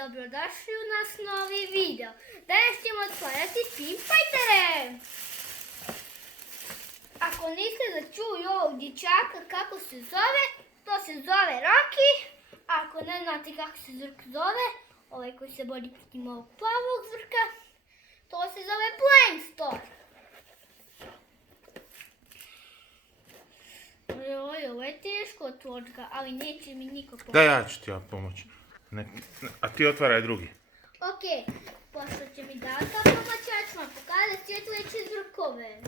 dobrodošli u naš novi video. Danas ćemo otvarati Team Fightere. Ako niste čuli ovog dječaka kako se zove, to se zove Rocky. Ako ne znate kako se zrk zove, ovaj koji se bori protiv ovog plavog zrka, to se zove Blankstar. Ovo je teško otvoriti ga, ali neće mi niko pomoći. Da, ja ću ti ja pomoći. A ti otvaraj drugi. Ok, pošto će mi dati pomoć, ja ću vam pokazati svjetleće zrkove.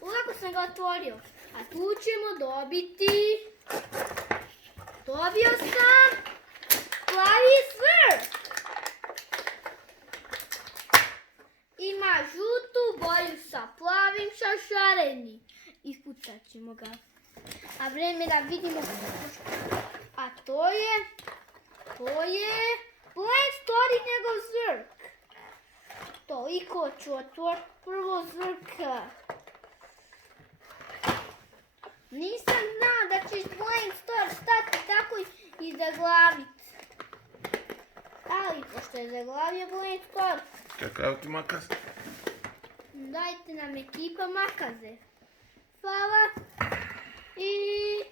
Ovako sam ga otvorio. A tu ćemo dobiti... Dobio sam plavi zrk. Ima žutu boju sa plavim šašarenim. Ispucat ćemo ga. A vreme da vidimo. A to je Blankstar i njegov zrk. Toliko ću otvoriti prvo zrka. Nisam znao da će Blankstar stati tako i zaglaviti. Ali pošto je zaglavio Blankstar, Kakav ti makaz? dajte nam ekipa makaze. Hvala. I...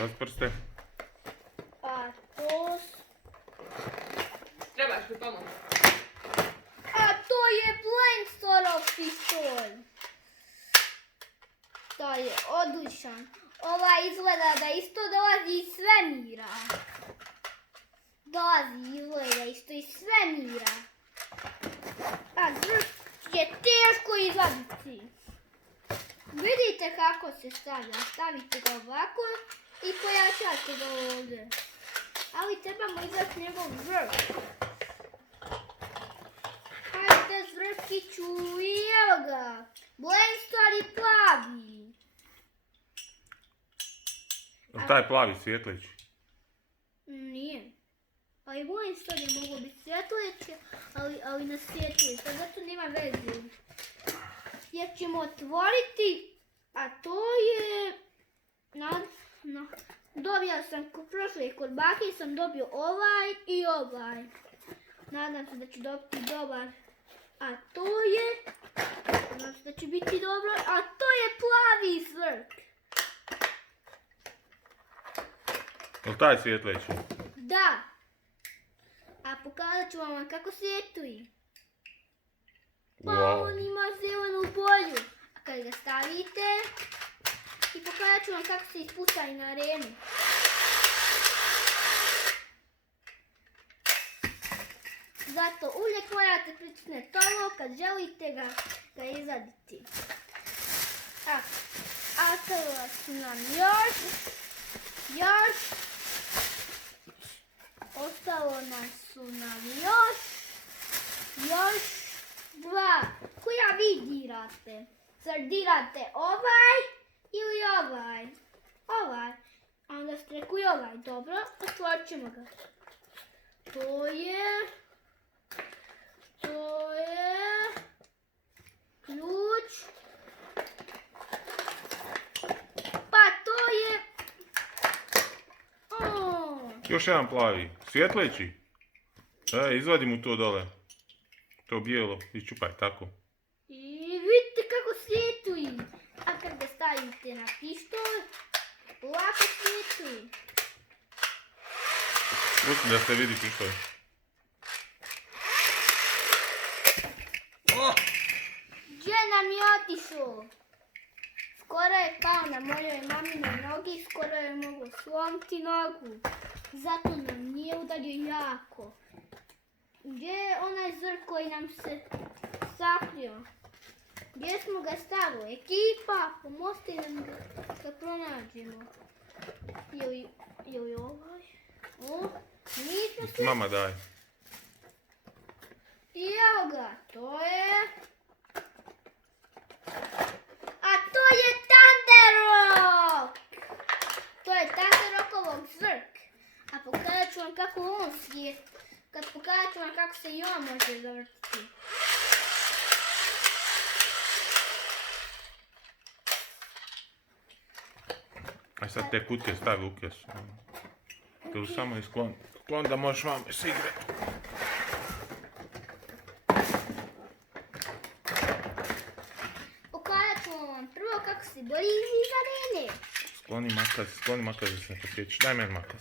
Rasprste. A to... Trebaš mi pomoći. A to je Blankstarov pištolj. To je odličan. Ova izgleda da isto dolazi iz svemira. Izgleda isto iz svemira. A zrk je teško izvaditi. Vidite kako se stavlja. Stavite ga ovako i pojačate ga ovdje. Ali trebamo izvaditi njegov zrk. Hajde zrkiću i evo ga. Blankstar i plavi. Taj plavi svjetleći. Nije. Ali Blankstar je moglo biti svjetleće, ali na svjetleće, zato nema veze. Jer ćemo otvoriti, a to je... Dobio sam kod prošle kod bake, sam dobio ovaj i ovaj. Nadam se da ću dobiti dobar. A to je... Nadam se da će biti dobro, a to je plavi zrk. Jel taj svjetleći? Da. A pokazat ću vam kako svjetuje. Pa Wow. on ima zelenu boju. A kad ga stavite, i pokazat ću vam kako se ispuca i na arenu. Zato uvijek morate pritisnuti ovo kad želite ga izvaditi. A ostalo su nam Ostalo su nam još dva. Koja vi dirate? Zar dirate ovaj ili ovaj? Ovaj. A onda streku i ovaj. Dobro, otvorit ćemo ga. To je ključ. Pa to je... Još jedan plavi. Svjetleći? Izvadi mu to dole. To bijelo. Iščupaj, tako. I vidite kako svjetuje. A kad ga stavite na pištolj, lako svjetuje. Pusti da se vidi pištolj. Gdje nam je otišao? Skoro je pao na mojoj maminoj nogi, skoro je mogao slomiti nogu. Zato nam nije udario jako. Gdje je onaj zrk koji nam se sakrio? Gdje smo ga stavili? Ekipa, pomozite nam da pronađemo. Ili ovaj? Nismo se... Mama daj. I evo ga, to je... A to je Thunderrock! To je Thunderrockovog zrk. A pokazat ću vam kako on svijet. Pokazat ću vam kako se i on može zavrtiti. Aj sad te kutije stavi u kesu. Tu samo isklon da možeš vam se igrati. Pokazat ću vam prvo kako se bori iz arene. Skloni makaz da se ne posjećiš. Daj meni makaz.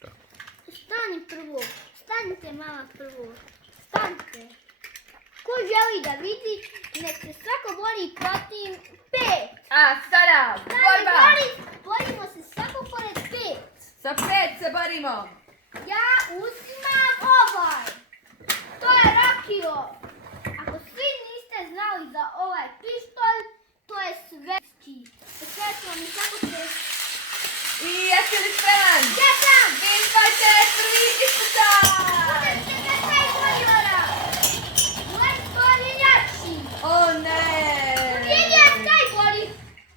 Tako. Stani prvo. Stanite mama prvo. Stanite. Ko želi da vidi, nek se svako bori protiv 5. A, sada, borba! Borimo se svako pored 5. Sa 5 se borimo. Ja uzimam ovaj. To je rakio. Ako svi niste znali za ovaj pištolj, to je svetski. Sve ću vam i kako se... I jesi li spreman? Ja sam! Pištolj prvi ispucaj! Budete se taj goriora. Glenstone je jači. O ne! Pobjedio Skybori.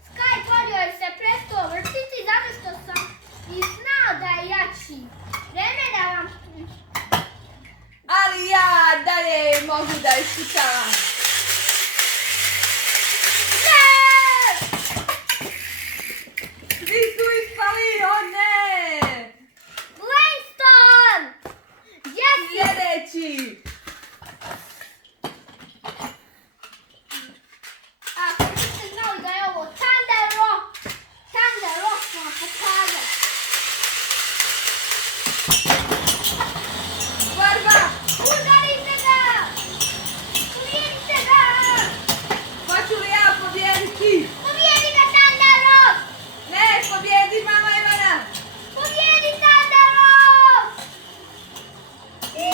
Skybori je se prestao vrtiti zato što sam i znao da je jači. Vreme da vam... Ali ja dalje mogu da ispucavam. Ne! Svi su ispali, o ne! Glenstone! Jesi! Sljedeći! Ako niste znali da je ovo Thunder Rock ću vam pokazati. Borba! Udarite ga! Udarite ga! Hoću li ja pobijediti? Pobjedi ga Thunder Rock! Ne, pobjedi mama Ivana! Pobjedi Thunder Rock! I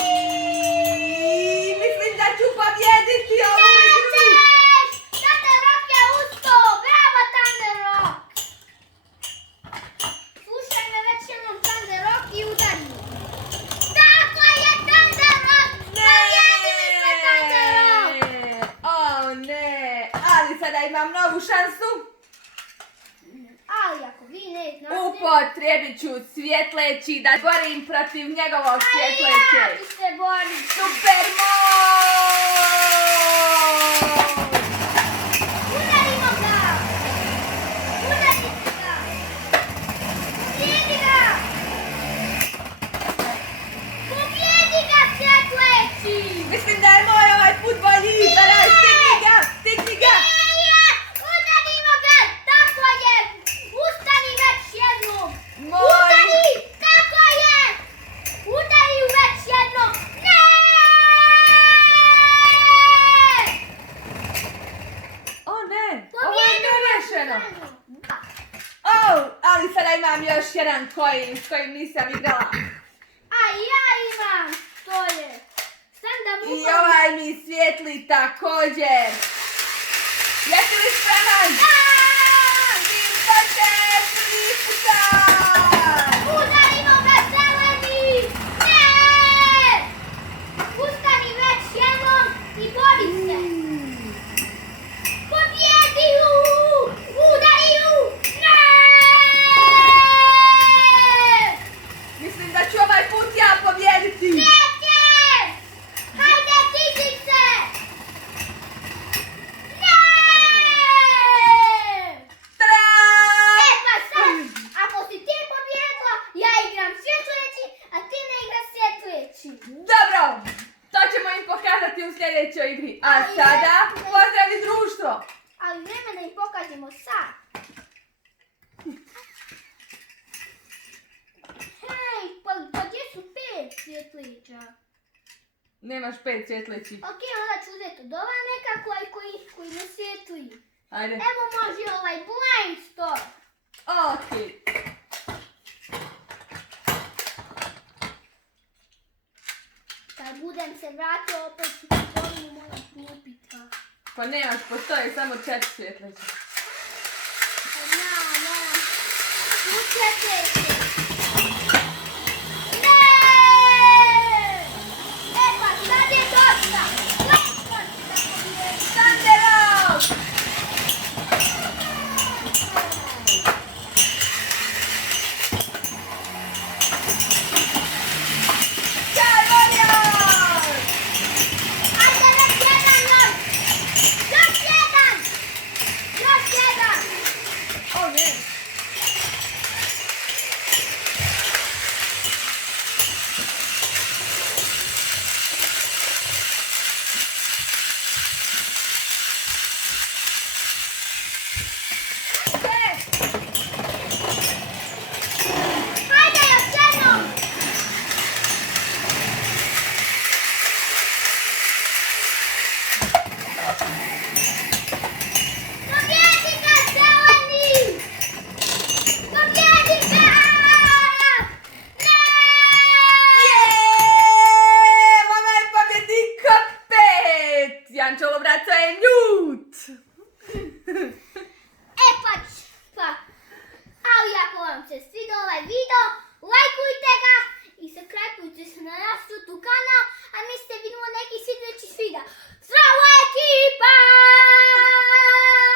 mislim da ću pobijediti ovu igru! Nećeš! Thunder Rock je uspio! Bravo Thunder Rock! Slušaj me već jednom Thunder Rock i udari. Tako je Thunder Rock! Pobjedili smo Thunder Rock! O ne, ali sada imam novu šansu. Ali ako vi ne znate... Upotrijebit ću svjetleći da borim protiv njegovog Ja svjetleće. ću se boriti! Super moć! Udarimo ga! Udarite ga! Pobjedi ga! Pobjedi ga svjetleći! Mislim da je moj ovaj put bolji. Zadaj, stigni ga! Udarimo ga! Tako je! Ustani već jednom! Moj! Udari! Tako je! Udari već jednom! Ne! O ne, ovo je Pobjedu nerešeno. Da. Ali sada imam još jedan coin s kojim nisam igrala. A ja imam! To je! Sam da I bukvalno... ovaj mi svijetli također. Jesi li spreman? Da! Pištolj prvi ispucaj! Udarimo ga zeleni! Ne! Ustani već jednom i bori se! Pobjedi ju! Udari ju! Ne! Mislim da ću ovaj put ja pobijediti. Nećeš! Hajde, diži se! Ne! Tra! E pa sad, ako si ti pobjedila, ja igram svjetleći, a ti ne igraš svjetleći. Dobro, to ćemo im pokazati u sljedećoj igri. A sada pozdravi društvo. Ali vreme da im pokažemo sad. Hej, pa gdje su 5 svjetlića? Nemaš 5 svjetleći. Ok, onda ću uzeti od ova nekako koji ne svjetli. Ajde. Evo može ovaj blind store. Ok. Kad budem se vratio, opet ću ponovno moram kupiti. Pa nemaš, postoje samo 4 svjetleća. Moram. Učete se. Sad je dosta! Thunder Rock! Sky Warriors! Ajde, već jedan još! Još jedan! Još jedan! O ne! brać, co je njut. Pa, ali ako vam se svidio ovaj video, lajkujte ga i subscribeujte se na naš YouTube kanal, a mi se vidimo neki sljedeći video. Zdravo, ekipa!